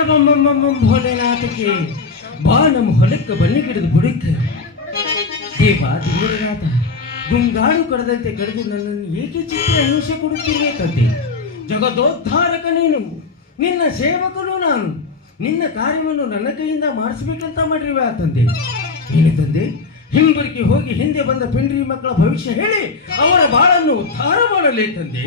ಭೋಲೆನಾಥಕ್ಕೆ ಬಾ ನಮ್ಮ ಹೊಲಕ್ಕೆ ಬನ್ನಿ ಗಿಡದ ಬುಡಕ್ಕೆ ದೇವ ದೇವರನಾಥ ಗುಂಗಾಡು ಕಡದಂತೆ ಕಡಿದು ನನ್ನನ್ನು ಏಕೆ ಚಿತ್ರ ಹಿಂಸೆ ಕೊಡುತ್ತಿರಬೇಕಂತೆ ಜಗದೋದ್ಧಾರಕ ನೀನು ನಿನ್ನ ಸೇವಕನು ನಾನು ನಿನ್ನ ಕಾರ್ಯವನ್ನು ನನ್ನ ಕೈಯಿಂದ ಮಾಡಿಸ್ಬೇಕಂತ ಮಾಡಿರುವೆ ತಂದೆ ಏನು ತಂದೆ ಹಿಂಬರಿಗೆ ಹೋಗಿ ಹಿಂದೆ ಬಂದ ಪಿಂಡ್ರಿ ಮಕ್ಕಳ ಭವಿಷ್ಯ ಹೇಳಿ ಅವರ ಬಾಳನ್ನು ಉದ್ಧಾರ ಮಾಡಲೇ ತಂದೆ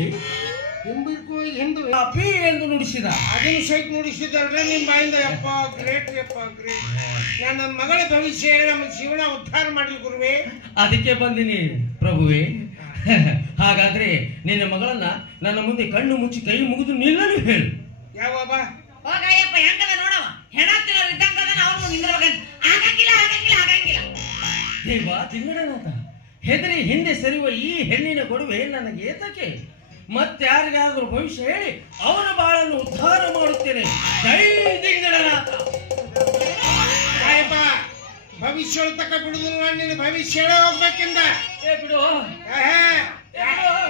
ಹಿಂಬರ್ಕು ಹಿಂದು ಅಪಿ ಎಂದು ನುಡಿಸಿದ ಅದನ್ನು ಸಹಿತ ನುಡಿಸಿದಾರೆ ನಿಮ್ಮ ಬಾಯಿಂದ ಯಪ್ಪ ಗ್ರೇಟ್ ನನ್ನ ಮಗಳ ಭವಿಷ್ಯ ನಮ್ಮ ಜೀವನ ಉದ್ಧಾರ ಮಾಡಿ ಗುರುವೆ ಅದಕ್ಕೆ ಬಂದಿನಿ ಪ್ರಭುವೆ ಹಾಗಾದ್ರೆ ನಿನ್ನ ಮಗಳನ್ನ ನನ್ನ ಮುಂದೆ ಕಣ್ಣು ಮುಚ್ಚಿ ಕೈ ಮುಗಿದು ನಿಲ್ಲಲು ಹೇಳು ಯಾವ ಹೋಗಯ್ಯಪ್ಪ ಹೆಂಗದ ನೋಡವ ಹೆಣ ತಿನ್ನೋರಿದ್ದಂಗದ ಅವನು ನಿಂದಿರಬೇಕಂತ ಆಗಂಗಿಲ್ಲ ಆಗಂಗಿಲ್ಲ ಆಗಂಗಿಲ್ಲ ದೇವ ತಿಂಗಡನಾಥ ಹೆದರಿ ಹಿಂದೆ ಸರಿಯುವ ಈ ಹೆಣ್ಣಿನ ಕೊಡುವೆ ನನಗೆ ಏತಕ್ಕೆ ಮತ್ತಾರಿಗಾದ್ರೂ ಭವಿಷ್ಯ ಹೇಳಿ ಅವನ ಬಾಳನ್ನು ಉದ್ಧಾರ ಮಾಡುತ್ತೇನೆ ಜೈ ತಿಂಗಡನಾಥ ಭವಿಷ್ಯ ತಕ್ಕ ಬಿಡುದಿಲ್ಲ ನಿನ್ನ ಭವಿಷ್ಯ ಹೇಳ ಹೋಗ್ಬೇಕಿಂದ ಬಿಡು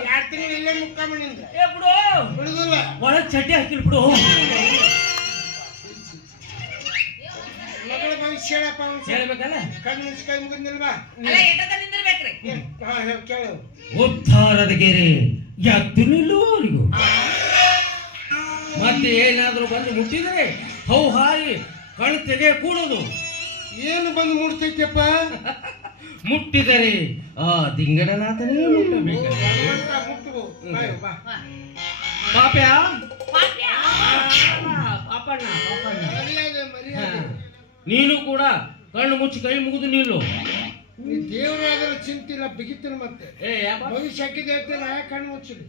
ಯಾರು ತಿಂಗಳು ಇಲ್ಲೇ ಮುಕ್ಕಾಮಣಿಂದ ಬಿಡು ಬಿಡುದಿಲ್ಲ ಒಳ ಚಡ್ಡಿ ಹಾಕಿಲ್ ಬಿಡು ಮಗಳ ಭವಿಷ್ಯ ಹೇಳಪ್ಪ ಹೇಳ್ಬೇಕಲ್ಲ ಕಣ್ಣು ಮುಚ್ಚಿ ಕೈ ಮುಗಿದ್ನಿಲ್ವಾ ಕೇಳು ಉದ್ಧಾರದ ಗೆರೆ ಯಾಕೆ ನಿಲ್ಲುವವರಿಗೂ ಮತ್ತೆ ಏನಾದ್ರೂ ಬಂದು ಮುಟ್ಟಿದ್ರೆ ಹೌ ಹಾಯಿ ಕಣ್ ತೆಗೆ ಕೂಡೋದು ಏನು ಬಂದು ಮುಡ್ತೈತಪ್ಪ ಮುಟ್ಟಿದರೆ ಆ ದಿಂಗಡನಾಥನೇ ಮುಟ್ಟಬೇಕು ಪಾಪ್ಯ ಪಾಪಣ್ಣ ನೀನು ಕೂಡ ಕಣ್ಣು ಮುಚ್ಚಿ ಕೈ ಮುಗಿದು ನಿಲ್ಲು ನೀ ದೇವರಾದ್ರೆ ಚಿಂತಿಲ್ಲ ಬಿಗಿತಿಲ್ಲ ಮತ್ತೆ ಭವಿಷ್ಯ ಹಾಕಿದೆ ಹೇಳ್ತಿಲ್ಲ ಕಣ್ಣು ಮುಚ್ಚಿರಿ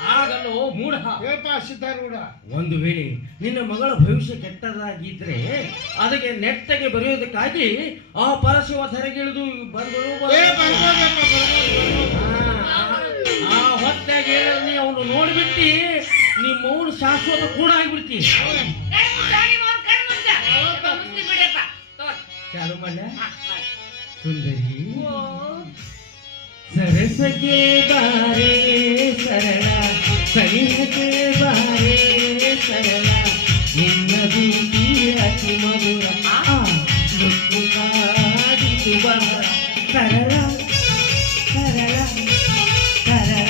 ಹಾಗಲ್ಲೋ ಮೂಢ ಹೇಳ್ಪ ಸಿದ್ಧಾರೂಢ ಒಂದು ವೇಳೆ ನಿನ್ನ ಮಗಳ ಭವಿಷ್ಯ ಕೆಟ್ಟದಾಗಿದ್ರೆ ಅದಕ್ಕೆ ನೆಟ್ಟಗೆ ಬರೆಯೋದಕ್ಕಾಗಿ ಆ ಪರಶಿವ ಧರೆಗಿಳಿದು ಬಂದು ಆ ಹೊತ್ತಾಗಿ ನೀ ಅವನು ನೋಡ್ಬಿಟ್ಟಿ ನಿಮ್ಮ ಮೌನ ಶಾಶ್ವತ ಕೂಡ ಆಗ್ಬಿಡ್ತಿ ಚಾಲು ಮಾಡ್ಯ ಸುಂದರಿ ಸರಸಗೆ ಬಾರೆ ಸರಳ ಸನಿಹಕ್ಕೆ ಬಾರೆ ಸರಳ ನಿನ್ನ ಬೀಟಿ ಅತಿ ಮಧುರ ನುಗ್ಗು ಕಾಡಿತು ಬರ ಸರಳ ಸರಳ ಸರಳ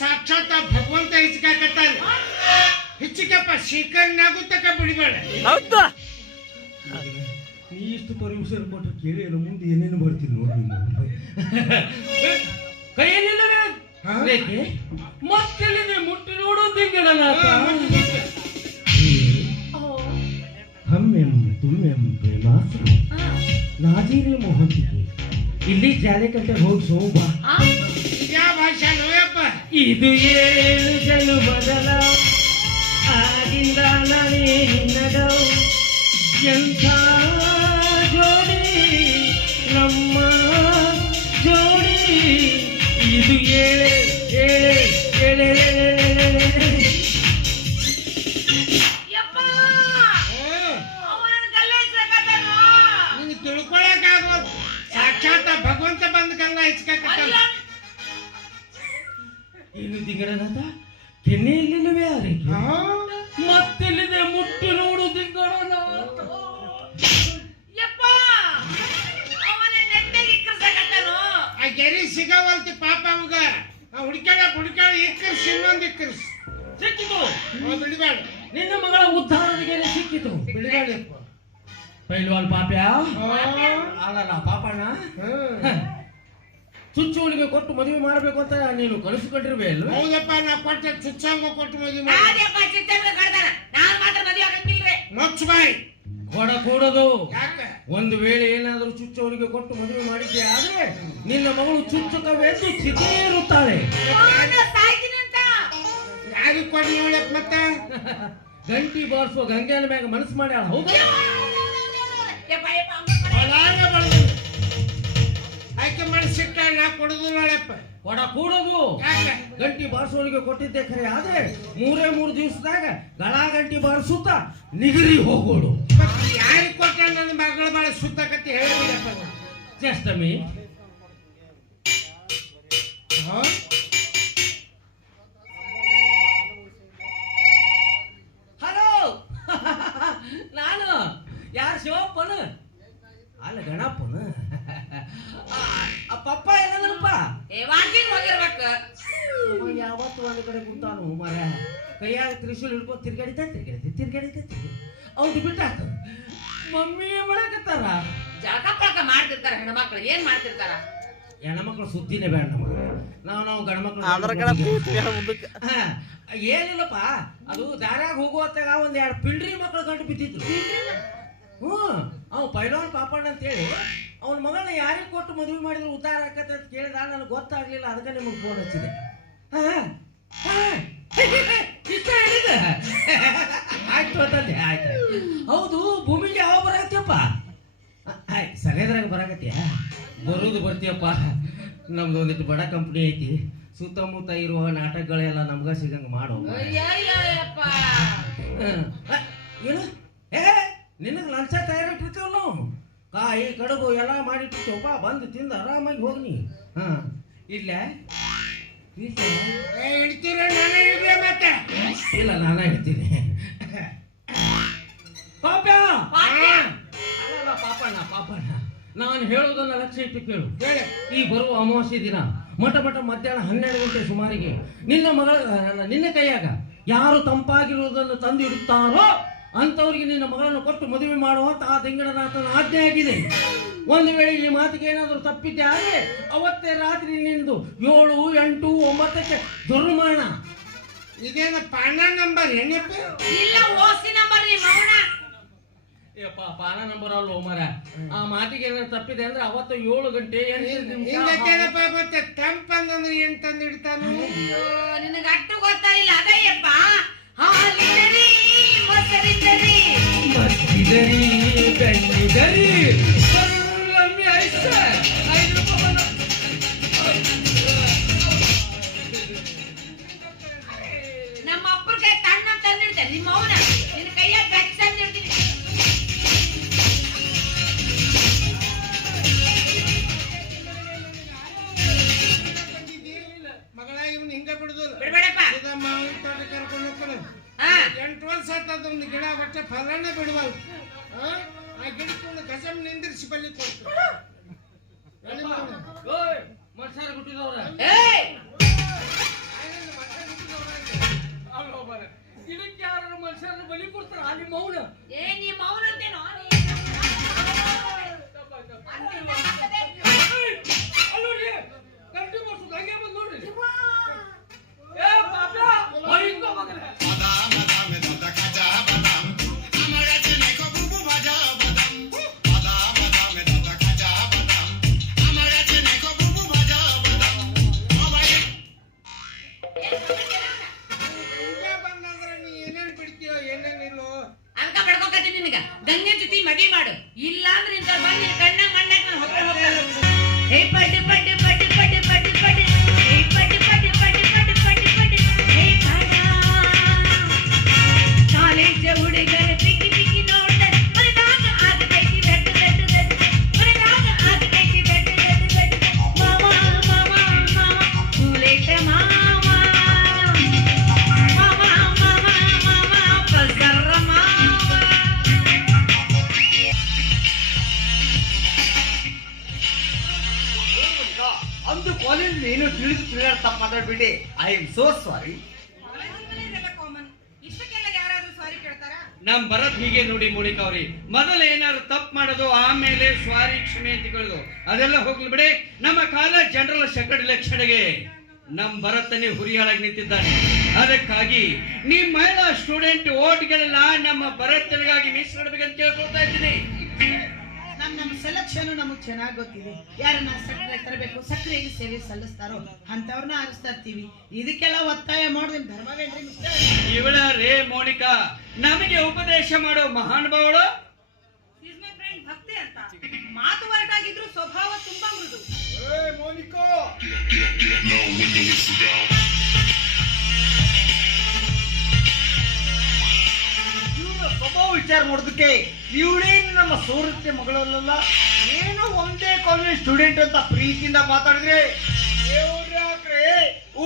ಸಾಕ್ಷಾತ್ ಭಗವಂತ ಹಿಚ್ಕಾಕತ್ತಾನ ಹಿಚ್ಚಿಕಪ್ಪ ಶೀಕರ್ನಾಗುತ್ತಕ ಬಿಡಬೇಡ ಹೌದಾ ನೀ ಇಷ್ಟು ಪರ್ಮಿಷನ್ ಕೊಟ್ಟು ಕೇಳಿ ಏನೋ ಮುಂದೆ ಏನೇನು ಬರ್ತೀನಿ ನೋಡಿ ಕೈಯಲ್ಲಿಲ್ಲವೇ ಮತ್ತೆ ಮುಟ್ಟಿ ನೋಡು ತಿಂಗಳನಾಥ ಹಮ್ಮೆಂ ತುಮ್ಮೆಂ ಪ್ರೇಮಾಸು ನಾಜೀರೆ ಮೋಹಂತಿಗೆ ಇಲ್ಲಿ ಜಾಲಿಕಟ್ಟೆ ಹೋಗಿ ಸೋಬಾ ಯಾವ ಭಾಷೆ ನೋಯಪ್ಪ ಇದು ಏಳು ಜನು ಬದಲ ಆಗಿಂದ ನಾನೇ ನಿನ್ನದ ಎಂಥ ಜೋಡಿ ನಮ್ಮ ಜೋಡಿ ಇದು ಏಳೆ ಏಳೆ ಏಳೆ ನಿಂಗೆ ತಿಳ್ಕೊಳಕಾಗೋದು ಸಾಕ್ಷಾತ್ ಭಗವಂತ ಬಂದ ಗಂಗ ಹೆಚ್ಚಕಾಕತ್ತಾನ ಏನು ತಿಂಗಳನಾಥ ಕೆನ್ನೆಯಲ್ಲಿಲ್ಲವೇ ಆರೈಕೆ ಮತ್ತೆಲ್ಲಿದೆ ಮುಟ್ಟಿ ನೋಡು ತಿಂಗಳನಾಥ ಆ ಗೆರಿ ಸಿಗವಲ್ತಿ ಪಾಪ ಅವಾಗ ಹುಡುಕಾಡ ಇಕ್ಕರ್ಸಿ ಇನ್ನೊಂದು ಇಕ್ಕರ್ಸಿ ಸಿಕ್ಕಿತು ಬಿಡಬೇಡ ನಿನ್ನ ಮಗಳ ಉದ್ಧಾರದಿಗೆ ಸಿಕ್ಕಿತು ಬಿಡಬೇಡಪ್ಪ ಪೈಲ್ವಾಲ್ ಪಾಪ್ಯ ಅಲ್ಲಲ್ಲ ಪಾಪಣ್ಣ ಚುಚ್ಚುವಳಿಗೆ ಕೊಟ್ಟು ಮದುವೆ ಮಾಡಬೇಕು ಅಂತ ನೀನು ಕಳಿಸ್ಕೊಂಡಿರ್ಬೇ ಅಲ್ವ ಹೌದಪ್ಪ ನಾ ಕೊಟ್ಟೆ ಚುಚ್ಚಂಗ ಕೊಟ್ಟು ಮದುವೆ ನೊಚ್ಚ ಬಾಯಿ ಕೊಡ ಕೂಡದು ಯಾಕೆ ಒಂದು ವೇಳೆ ಏನಾದರೂ ಚುಚ್ಚವನಿಗೆ ಕೊಟ್ಟು ಮದುವೆ ಮಾಡಿದ್ದೆ ಆದ್ರೆ ನಿನ್ನ ಮಗಳು ಚುಚ್ಚುಕವೆಂದು ಚಿತಿರುತ್ತಾಳೆ ಯಾರಿಗೆ ಕೊಡಿ ನೋಡಪ್ಪ ಮತ್ತೆ ಗಂಟಿ ಬಾರಿಸುವ ಗಂಗೆನ ಮ್ಯಾಗ ಮನಸ್ಸು ಮಾಡಿ ಹೌದಾ ಆಯ್ಕೆ ಮಾಡಿಸಿಟ್ಟ ನಾ ಕೊಡುದು ನೋಡಪ್ಪ ಕೊಡ ಕೂಡದು ಗಂಟಿ ಬಾರಿಸುವವನಿಗೆ ಕೊಟ್ಟಿದ್ದೆ ಖರೆ ಆದ್ರೆ 3 ದಿವಸದಾಗ ಗಳ ಗಂಟಿ ಬಾರಿಸುತ್ತಾ ನಿಗರಿ ಹೋಗೋಳು ಯಾರಿಗೆ ಕೊಟ್ಟ ನನ್ನ ಮಗಳ ಬಾಳ ಸುತ್ತಕತ್ತಿ ಹೇಳಿಬಿಡಪ್ಪ ಜಸ್ಟ್ ಮೀ. ಹಲೋ ನಾನು ಯಾರು ಶಿವಪ್ಪನ ಅಲ್ಲ ಗಣಪನ ಪಪ್ಪ ಏನಪ್ಪ ವಾಕಿಂಗ್ ಹೋಗಿರ್ಬೇಕು. ಯಾವತ್ತು ಒಂದು ಕಡೆ ಕುಂತಾನು ಮರ ಕೈಯಾಗ ತ್ರಿಶೂಲ್ ಹಿಡ್ಕೊಂಡು ತಿರ್ಗಾಡಿತ ಅವ್ದು ಬಿಟ್ಟಾಕ ಮಮ್ಮಿ ಮಾಡಕತ್ತಾರ. ಜಳಕ ಪಳಕ ಮಾಡ್ತಿರ್ತಾರ ಹೆಣ್ಮಕ್ಳು, ಏನ್ ಮಾಡ್ತಿರ್ತಾರ? ಹೆಣ್ಮಕ್ಳು ಸುದ್ದಿನೇ ಬೇಡ ನಮಗೆ. ನಾವು ಗಂಡ್ಮಕ್ಳು ಏನಿಲ್ಲಪ್ಪ, ಅದು ದಾರ್ಯಾಗ ಹೋಗುವತ್ತಾಗ ಒಂದ್ 2 ಪಿಲ್ಡ್ರಿ ಮಕ್ಳು ಗಂಟು ಬಿದ್ದಿದ್ರು. ಅವ್ ಪೈಲವಾನ್ ಪಾಪಣ್ಣ ಅಂತೇಳಿ ಅವನ ಮಗಳನ್ನ ಯಾರಿಗೆ ಕೊಟ್ಟು ಮದುವೆ ಮಾಡಿದ್ರು ಉದ್ದಾರ ಆಕತ್ತೆ ಅಂತ ಕೇಳಿದ. ನನಗೆ ಗೊತ್ತಾಗ್ಲಿಲ್ಲ, ಅದಕ್ಕೆ ನಿಮಗೆ ಫೋನ್ ಹಚ್ಚಿದೆ. ಇಷ್ಟ ಹೇಳಿದೆ ಆಯ್ತು ಅಂತಂದೆ. ಆಯ್ತು ಹೌದು, ಭೂಮಿಗೆ ಯಾವ ಬರಾಕತ್ಯಪ್ಪ? ಆಯ್ತು ಸರಿಯಾದ್ರಾಗ ಬರಾಕತ್ತೀಯ? ಬರೋದು ಬರ್ತೀಯಪ್ಪ. ನಮ್ದು ಒಂದಿಟ್ಟು ಬಡ ಕಂಪ್ನಿ ಐತಿ, ಸುತ್ತಮುತ್ತ ಇರುವ ನಾಟಕಗಳೆಲ್ಲ ನಮ್ಗ ಸಿಗಂಗ ಮಾಡೋ. ಏನು ನಿನಗೆ ಲಂಚ ತಯಾರಿಟ್ಟಿರ್ತೀವಲ್ಲ ನಾವು, ಕಾಯಿ ಕಡುಬು ಎಲ್ಲ ಮಾಡಿಟ್ಟಿರ್ತೀವಪ್ಪ. ಬಂದು ತಿಂದು ಆರಾಮಾಗಿ ಹೋಗ್ನಿ. ಹಾ ಇಲ್ಲ ಹಿಡ್ತೀರ ನಾನೇ ಹಿಡಿಯ ಮತ್ತೆ? ಇಲ್ಲ ನಾನೇ ಹೇಳ್ತೀನಿ. ಪಾಪ ಅಲ್ಲ ಪಾಪಣ್ಣ, ನಾನು ಹೇಳೋದನ್ನ ಲಕ್ಷ್ಯ ಇಟ್ಟು ಕೇಳು. ಈ ಬರುವ ಅಮಾವಾಸ್ಯೆ ದಿನ ಮಠ ಮಧ್ಯಾಹ್ನ 12 ಗಂಟೆ ಸುಮಾರಿಗೆ ನಿನ್ನ ಕೈಯಾಗ ಯಾರು ತಂಪಾಗಿರುವುದನ್ನು ತಂದು ಇಡುತ್ತಾರೋ ಅಂತವ್ರಿಗೆ ನಿನ್ನ ಮಗಳನ್ನು ಕೊಟ್ಟು ಮದುವೆ ಮಾಡುವಂತ ಆ ದಿಂಗಡನಾಥನ ಆಜ್ಞೆ ಆಗಿದೆ. ಒಂದು ವೇಳೆ ಈ ಮಾತಿಗೆ ಏನಾದರೂ ತಪ್ಪಿದ್ದೆ ಆದರೆ ಅವತ್ತೇ ರಾತ್ರಿ ನಿಂದು 7, 8, 9ಕ್ಕೆ ದುರ್ಮಾಣ. ಇದೇನ ಪಾನ ನಂಬರ್ ಏನಪ್ಪ? ಇಲ್ಲ ಓಸಿ ನಂಬರ್. ನಿಮ್ಮ ಅವನ ಪಾನ ನಂಬರ್ ಅಲ್ಲ ಮರ. ಆ ಮಾತಿಗೆ ಏನಾದ್ರು ತಪ್ಪಿದೆ ಅಂದ್ರೆ ಅವತ್ತು 7 ಗಂಟೆ 8 ನಿಮಿಷ. ಮತ್ತೆ ತಂಪಂದ್ರೆ ಏನ್ ತಂದು ಇಡ್ತಾನು? ನಿನಗೆ ಅಟ್ಟು ಗೊತ್ತಾಗಿಲ್ಲ. ಅದೇಯಪ್ಪ, ಹಾಲಿನರಿ ಮೊಸರಿನರಿ ಮತ್ತಿದರಿ ಬೆಳ್ಳಿದರಿ ನಮ್ಮ ಅಪ್ಪನ ಕೈ ತಣ್ಣ ತಂದಿಡ್ತೇನೆ. ನಿಮ್ಮ ಅವನ ನಿನ್ನ ಕೈಯಾಗ ಬೆಚ್ಚ ತಂದಿಡ್ತೀನಿ. ಮಗಳಾಗಿ ಹಿಂಗ ಬಿಡುದಿಲ್ಲ. ಬಿಡ್ಬೇಡಪ್ಪ. ಕರ್ಕೊಂಡು ಹೋಗ್ತಾನೆ. 8 ವರ್ಷ ಆತದ ಒಂದು ಗಿಡ ಬಟ್ಟೆ ಫಲನೇ ಬಿಡುವಲ್. ಆ ಗಿಡಕ್ಕೊಂದು ಕಸಮ್ ನಿಂದಿರಿಸಿ ಬಲ್ಲಿ ಕೊಡ್ತು. ಮನುಷ್ಯರ ಬಿಟ್ಟಿದವ್ರ ಇದಕ್ಕೆ ಯಾರು ಮನುಷ್ಯರನ್ನ ಬಲಿ ಕೊಡ್ತಾರ? ಅಲ್ಲಿ ಮೌನ ನಿಮ್ಮ ಅವನ ಅಂತೇನೋ ಗಂಟೆ ಬರ್ಸೋದು ಹಂಗೆ ಬಂದು ನೋಡ್ರಿ. ಅದಕ್ಕ ಬಡ್ಕೋಕತ್ತೀನಿ ನಿನಗ. ಗಂಗೆ ಜೊತೆ ಮದುವೆ ಮಾಡು, ಇಲ್ಲ ಅಂದ್ರೆ ಇಂತ ಬಂದು ಕಣ್ಣ ಮಣ್ಣಾಗ ಹೊತ್ತು ಹೋಗ್ತಾನೆ. ಹೇ ಪಡ್ಡಿ ಪಡ್ಡಿ ಪಡ್ಡಿ ಪಡ್ಡಿ ಪಡ್ಡಿ ಪಡ್ಡಿ ಹೇ ಪಡ್ಡಿ ಪಡ್ಡಿ ಪಡ್ಡಿ ಪಡ್ಡಿ ಪಡ್ಡಿ ಪಡ್ಡಿ ಹೇ ಕಾಡ ಕಾಲೇಜ್ ಹುಡುಗರ ಪಿಕ್ಕಿ ಪಿಕ್ಕಿ ನೋಡ್ತಾರೆ. ಮನೆದಾಗ ಆಗತೈತಿ ಬೆಟ್ಟ ಬೆಟ್ಟ ಬೆಟ್ಟ, ಮನೆದಾಗ ಆಗತೈತಿ ಬೆಟ್ಟ ಬೆಟ್ಟ ಬೆಟ್ಟ. ಮಾವ ಮಾವ ಮಾವ ಕೂಲೇಟ ಮಾವ ಮಾವ ಮಾವ ಮಾವ ಪಸರ ಮಾವ. ಅಂದು ಕಾಲೇಜ್ ಏನು ತಿಳಿದು ತಪ್ಪು ಮಾತಾಡ್ಬಿಡಿ. I am so sorry. ನಮ್ ಬರತ್ ಹೀಗೆ ನೋಡಿ ಮೋನಿಕಾ ಅವ್ರಿ, ಮೊದಲು ಏನಾದ್ರು ತಪ್ಪು ಮಾಡೋದು, ಆಮೇಲೆ ಸ್ವಾರಿ ಕ್ಷಮೆ ಅಂತ ಕೇಳೋದು, ಅದೆಲ್ಲ ಹೋಗ್ಲಿ ಬಿಡಿ. ನಮ್ಮ ಕಾಲೇಜ್ ಜನರಲ್ ಸೆಕ್ರೆಟರಿ ಎಲೆಕ್ಷನ್ಗೆ ನಮ್ ಭರತನೇ ಹುರಿಯಾಳಾಗಿ ನಿಂತಿದ್ದಾನೆ. ಅದಕ್ಕಾಗಿ ನಿಮ್ ಮಹಿಳಾ ಸ್ಟೂಡೆಂಟ್ ಓಟ್ಗಳೆಲ್ಲ ನಮ್ಮ ಭರತನಿಗಾಗಿ ಮೀಸಲಿಡಬೇಕಂತ ಕೇಳ್ಕೊಳ್ತಾ ಇದ್ದೀನಿ. ನಮ್ಮ ಸೆಲೆಕ್ಷನ್ ನಮಗ್ ಚೆನ್ನಾಗಿ ಗೊತ್ತಿದೆ. ಯಾರನ್ನ ಸಕ್ಕರೆ ತರಬೇಕು, ಸಕ್ಕರೆಗೆ ಸೇವೆ ಸಲ್ಲಿಸ್ತಾರೋ ಅಂತವ್ರನ್ನ ಆರಿಸ್ತಾ ಇರ್ತೀವಿ. ಇದಕ್ಕೆಲ್ಲ ಒತ್ತಾಯ ಮಾಡೋದು ಧರ್ಮವೇನ್ರಿ ಮಿಸ್ಟರ್? ಇವಳ ರೇ ಮೋನಿಕಾ ನಮಗೆ ಉಪದೇಶ ಮಾಡೋ ಮಹಾನುಭಾವಳು. ಭಕ್ತಿ ಅಂತ ಮಾತು ಹೊರಟಾಗಿದ್ರು ಸ್ವಭಾವ ತುಂಬಾ ಮೃದು. ಮೋನಿಕಾ ಇವ್ರ ಸ್ವಭಾವ ವಿಚಾರ ನೋಡೋದಕ್ಕೆ ಇವಳೇನು ನಮ್ಮ ಸೋರತ್ತೆ ಮಗಳಲ್ಲ, ಏನೋ ಒಂದೇ ಕಾಲೇಜ್ ಸ್ಟೂಡೆಂಟ್ ಅಂತ ಪ್ರೀತಿಯಿಂದ ಮಾತಾಡಿದ್ರೆ ಇವ್ರ್ಯಾಕ್ರೆ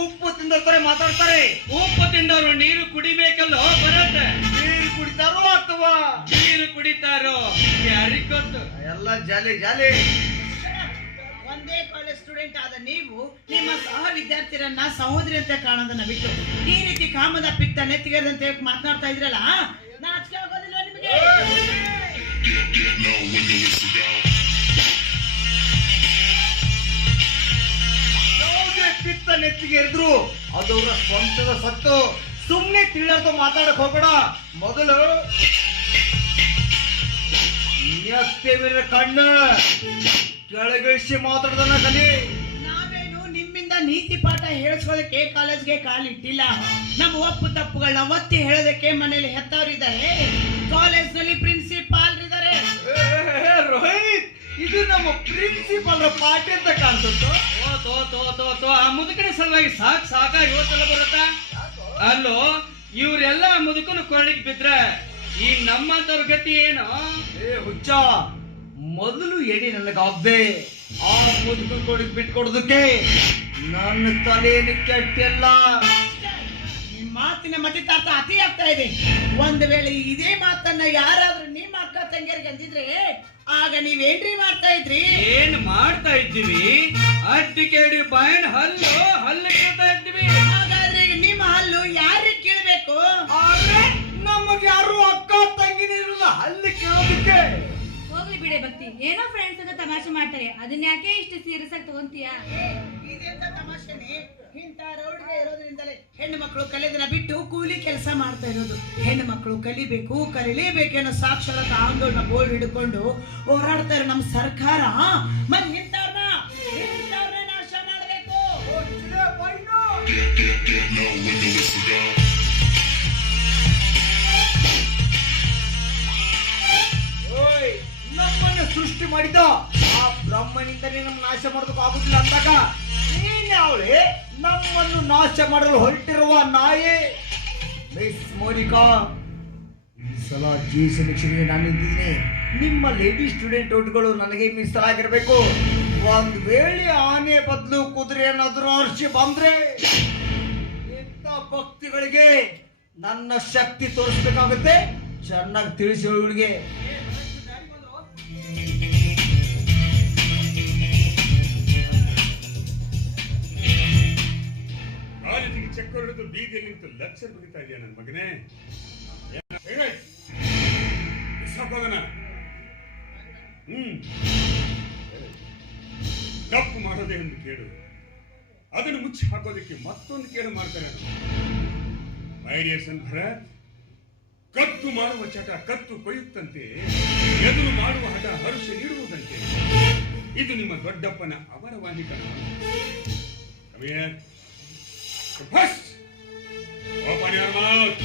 ಉಪ್ಪು ತಿಂದರ್ತಾರೆ ಮಾತಾಡ್ತಾರೆ. ಉಪ್ಪು ತಿಂದವರು ನೀರು ಕುಡಿಬೇಕಲ್ಲೋ ಬರತ್ತೆ. ನೀರು ಕುಡಿತಾರೋ ಅಥವಾ ನೀರು ಕುಡಿತಾರೋ ಯಾರಿಗ್ ಗೊತ್ತು. ಎಲ್ಲ ಜಾಲಿ ಜಾಲಿ. ಒಂದೇ ಕಾಲೇಜ್ ಸ್ಟೂಡೆಂಟ್ ಆದ ನೀವು ನಿಮ್ಮ ಸಹ ವಿದ್ಯಾರ್ಥಿರನ್ನ ಸಹೋದರಿ ಅಂತ ಕಾಣೋದನ್ನ ಬಿಟ್ಟು ಈ ರೀತಿ ಕಾಮದ ಪಿತ್ತ ನೆತ್ತಿಗೆದಂತೆ ಮಾತನಾಡ್ತಾ ಇದ್ರಲ್ಲ, ನಾಚಿಕೆ ಆಗೋದಿಲ್ವಾ ನಿಮಗೆ? ಯಾವುದೇ ಪಿತ್ತ ನೆತ್ತಿಗೆ ಇದ್ರು ಅದವರ ಸ್ವಂತದ ಸತ್ತು. ಸುಮ್ನೆ ತಿಳಿದು ಮಾತಾಡಕ್ ಹೋಗೋಣ. ಮೊದಲು ನೆತ್ತೆ ಮೇಲೆ ಕಣ್ಣು ಕೆಳಗಿಳಿಸಿ ಮಾತಾಡೋದನ್ನ ಕಲಿ. ನಾವೇನು ನಿಮ್ಮಿಂದ ನೀತಿ ಪಾಠ ಹೇಳಿಸೋದಕ್ಕೆ ಕಾಲೇಜ್ಗೆ ಕಾಲಿಟ್ಟಿಲ್ಲ. ನಮ್ಮ ಒಪ್ಪು ತಪ್ಪುಗಳನ್ನ ಒತ್ತಿ ಹೇಳೋದಕ್ಕೆ ಮನೇಲಿ ಹೆತ್ತವರಿದ್ದಾರೆ, ಕಾಲೇಜ್ನಲ್ಲಿ ಪ್ರಿನ್ಸಿಪಾಲ್ ಇದ್ದಾರೆ. ರೋಹಿತ್, ಇದು ನಮ್ಮ ಪ್ರಿನ್ಸಿಪಲ್ ಪಾರ್ಟಿ ಅಂತ ಕಾಣಿಸುತ್ತೋ. ಆ ಮುದುಕನ ಸಲುವಾಗಿ ಸಾಕಾಗಿ ಇವತ್ತೆಲ್ಲ ಬರುತ್ತಾ? ಅಲ್ಲೋ, ಇವ್ರೆಲ್ಲ ಮುದುಕನ ಕೊರಳಿಗೆ ಬಿದ್ರೆ ಈ ನಮ್ಮಂತವ್ರ ಗತಿ ಏನು? ಹುಚ್ಚ, ಮೊದಲು ಎಡಿ ನನಗಾಗ್ದೆ, ಆ ಮುದುಕನ ಕೊಡಿಗೆ ಬಿಟ್ಕೊಡೋದಕ್ಕೆ ನನ್ನ ತಲೆಯನ್ನು ಕೆಟ್ಟಿಲ್ಲ. ನಿಮ್ಮ ಮಾತಿನ ಮತಿತಾರ್ಥ ಅತಿ ಆಗ್ತಾ ಇದೆ. ಒಂದು ವೇಳೆ ಇದೇ ಮಾತನ್ನ ಯಾರಾದ್ರೂ ನಿಮ್ಮ ಅಕ್ಕ ತಂಗಿಯರಿಗೆ ಅಂದಿದ್ರೆ ಆಗ ನೀವೇನ್ರಿ ಮಾಡ್ತಾ ಇದ್ರಿ? ಏನ್ ಮಾಡ್ತಾ ಇದ್ದೀವಿ? ಅಡ್ಡಿ ಕೇಳಿ ಬಾಯನ್ ಹಲ್ಲು ಕೇಳ್ತಾ ಇದ್ದೀವಿ. ಹಾಗಾದ್ರೆ ಈಗ ನಿಮ್ಮ ಹಲ್ಲು ಯಾರಿಗೆ ಕೇಳಬೇಕು? ಆದ್ರೆ ನಮಗೆ ಯಾರು ಅಕ್ಕ ತಂಗಿನಿರಲ್ಲ ಹಲ್ಲಿ ಕೇಳೋದಕ್ಕೆ. ಹೋಗ್ಲಿ ಬಿಡೆ ಭಕ್ತಿ, ಏನೋ ಫ್ರೆಂಡ್ಸ್ ಅಂತ ತಮಾಷೆ ಮಾಡ್ತಾರೆ, ಅದನ್ನ ಯಾಕೆ ಇಷ್ಟು ಸೀರಿಯಸ್ ಆಗಿ ತಗೊಂತೀಯಾ? ಇದೆಂತ ತಮಾಷೆನೆ? ಇಂಥ ರೌಡಿಗೆ ಇರೋದ್ರಿಂದಲೇ ಹೆಣ್ಣು ಮಕ್ಕಳು ಕಲಿಯೋದನ್ನ ಬಿಟ್ಟು ಕೂಲಿ ಕೆಲಸ ಮಾಡ್ತಾ ಇರೋದು. ಹೆಣ್ಣು ಮಕ್ಕಳು ಕಲಿಬೇಕು, ಕಲಿಲೇಬೇಕೇನೋ ಸಾಕ್ಷರತ ಆಂದೋಲನ ಬೋರ್ಡ್ ಹಿಡ್ಕೊಂಡು ಹೋರಾಡ್ತಾ ಇರೋ ನಮ್ಮ ಸರ್ಕಾರ ಮತ್ತೆ ಇಂಥವ್ರನ್ನ ನಾಶ ಮಾಡಬೇಕು. ಓಯ್, ನಮ್ಮನ್ನ ಸೃಷ್ಟಿ ಮಾಡಿದ ಆ ಬ್ರಹ್ಮನಿಂದಲೇ ನಮ್ಮ ನಾಶ ಮಾಡೋದಕ್ಕೆ ಆಗುದಿಲ್ಲ ಅಂದಾಗ ನೀನ್ಯಾವಳೆ ನಮ್ಮನ್ನು ನಾಶ ಮಾಡಲು ಹೊರಟಿರುವ ನಾಯಿ? ಮಿಸ್ ಮೋನಿಕಾ, ಈ ಸಲ ಜಿ ಸೆಲೆಕ್ಷನ್ಗೆ ನಾನು ನಿಂತಿದ್ದೀನಿ. ನಿಮ್ಮ ಲೇಡಿ ಸ್ಟೂಡೆಂಟ್ ಓಟ್ಗಳು ನನಗೆ ಮೀಸಲಾಗಿರ್ಬೇಕು. ಒಂದ್ ವೇಳೆ ಆನೆ ಬದಲು ಕುದುರೆ ಏನಾದ್ರೂ ಹರ್ಷಿ ಬಂದ್ರೆ ಇಂಥ ಭಕ್ತಿಗಳಿಗೆ ನನ್ನ ಶಕ್ತಿ ತೋರಿಸ್ಬೇಕಾಗುತ್ತೆ. ಚೆನ್ನಾಗಿ ತಿಳಿಸಿ ಇವಳಿಗೆ. ಕಾಲೇಜಿಗೆ ಚಕ್ಕರ್ ಹಿಡಿದು ಬೀದಿಯಲ್ಲಿ ನಿಂತು ಲೆಕ್ಚರ್ ಬರೀತಾ ಇದೆಯಾ ನನ್ನ ಮಗನೇ? ಸಾಕೋದನ ತಪ್ಪು ಮಾಡೋದೇ ಒಂದು ಕೇಡು, ಅದನ್ನು ಮುಚ್ಚಿ ಹಾಕೋದಕ್ಕೆ ಮತ್ತೊಂದು ಕೇಡು ಮಾಡ್ತಾರೆ. ಮೈ ಡಿಯರ್ ಸನ್ ಭರತ್, ಕತ್ತು ಮಾಡುವ ಚಟ ಕತ್ತು ಕೊಯ್ಯುತ್ತಂತೆ, ಎದುರು ಮಾಡುವ ಹಠ ಹರುಷ ನೀಡುವುದಂತೆ. ಇದು ನಿಮ್ಮ ದೊಡ್ಡಪ್ಪನ ಅಮರವಾಹಿಕನ. First, open your mouth.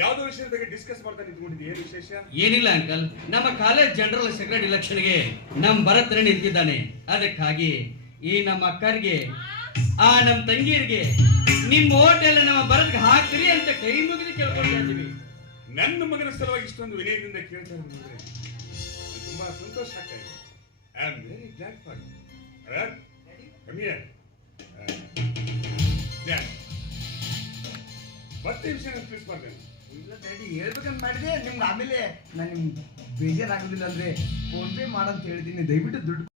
ಯಾವ್ದೋ ವಿಷಯದ ಬಗ್ಗೆ ಡಿಸ್ಕಸ್ ಮಾಡ್ತಾ ನಿಂತ್ಕೊಂಡಿದ್ದೀವಿ. ಏನು ವಿಶೇಷ? ಏನಿಲ್ಲ ಅಂಕಲ್, ನಮ್ಮ ಕಾಲೇಜ್ ಜನರಲ್ ಸೆಕ್ರೆಟರಿ ಎಲೆಕ್ಷನ್ಗೆ ನಮ್ ಭರತ್ ನಿಂತಿದ್ದಾನೆ. ಅದಕ್ಕಾಗಿ ಈ ನಮ್ಮ ಅಕ್ಕರಿಗೆ ನಮ್ಮ ತಂಗಿಯರಿಗೆ ನಿಮ್ಮ ಓಟ್ ಎಲ್ಲ ನಮ್ಮ ಭರತ್ಗೆ ಹಾಕ್ತೀರಿ ಅಂತ ಕೈ ಮುಗಿದು ಕೇಳ್ಕೊಳ್ತಾ ಇದ್ದೀವಿ. ನನ್ನ ಮಗನ ಸಲುವಾಗಿ ಇಷ್ಟೊಂದು ವಿನಯದಿಂದ ಕೇಳ್ತಾ ಇರೋದಂದ್ರೆ ತುಂಬಾ ಸಂತೋಷ ಆಗ್ತಾ ಇದೆ. I am very glad for you. Bharat, come here. ಮತ್ತೆ ವಿಷಯ ತಿಳಿಸ್ ಮಾಡ್ತೇನೆ. ಇಲ್ಲ ಡ್ಯಾಡಿ, ಹೇಳ್ಬೇಕಂತ ಮಾಡಿದೆ ನಿಮ್ಗೆ. ಆಮೇಲೆ ನಾನು ನಿಮ್ಗೆ ಬೇಜಾರಾಗೋದಿಲ್ಲ ಅಂದ್ರೆ ಫೋನ್ ಪೇ ಮಾಡಂತ ಹೇಳಿದ್ದೀನಿ. ದಯವಿಟ್ಟು ದುಡ್ಡು